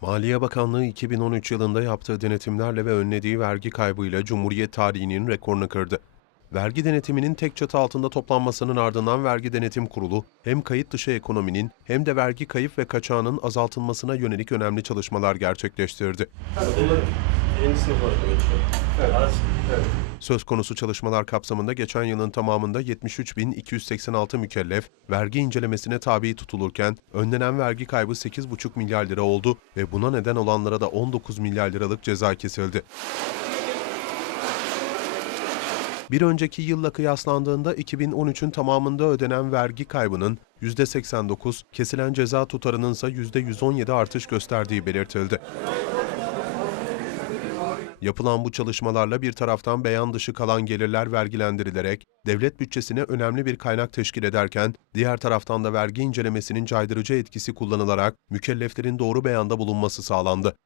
Maliye Bakanlığı 2013 yılında yaptığı denetimlerle ve önlediği vergi kaybıyla Cumhuriyet tarihinin rekorunu kırdı. Vergi denetiminin tek çatı altında toplanmasının ardından Vergi Denetim Kurulu hem kayıt dışı ekonominin hem de vergi kayıp ve kaçağının azaltılmasına yönelik önemli çalışmalar gerçekleştirdi. Birinci sınıf olarak geçiyor. Evet. Evet. Söz konusu çalışmalar kapsamında geçen yılın tamamında 73.286 mükellef vergi incelemesine tabi tutulurken önlenen vergi kaybı 8,5 milyar lira oldu ve buna neden olanlara da 19 milyar liralık ceza kesildi. Bir önceki yılla kıyaslandığında 2013'ün tamamında ödenen vergi kaybının %89, kesilen ceza tutarının ise %117 artış gösterdiği belirtildi. Yapılan bu çalışmalarla bir taraftan beyan dışı kalan gelirler vergilendirilerek devlet bütçesine önemli bir kaynak teşkil ederken diğer taraftan da vergi incelemesinin caydırıcı etkisi kullanılarak mükelleflerin doğru beyanda bulunması sağlandı.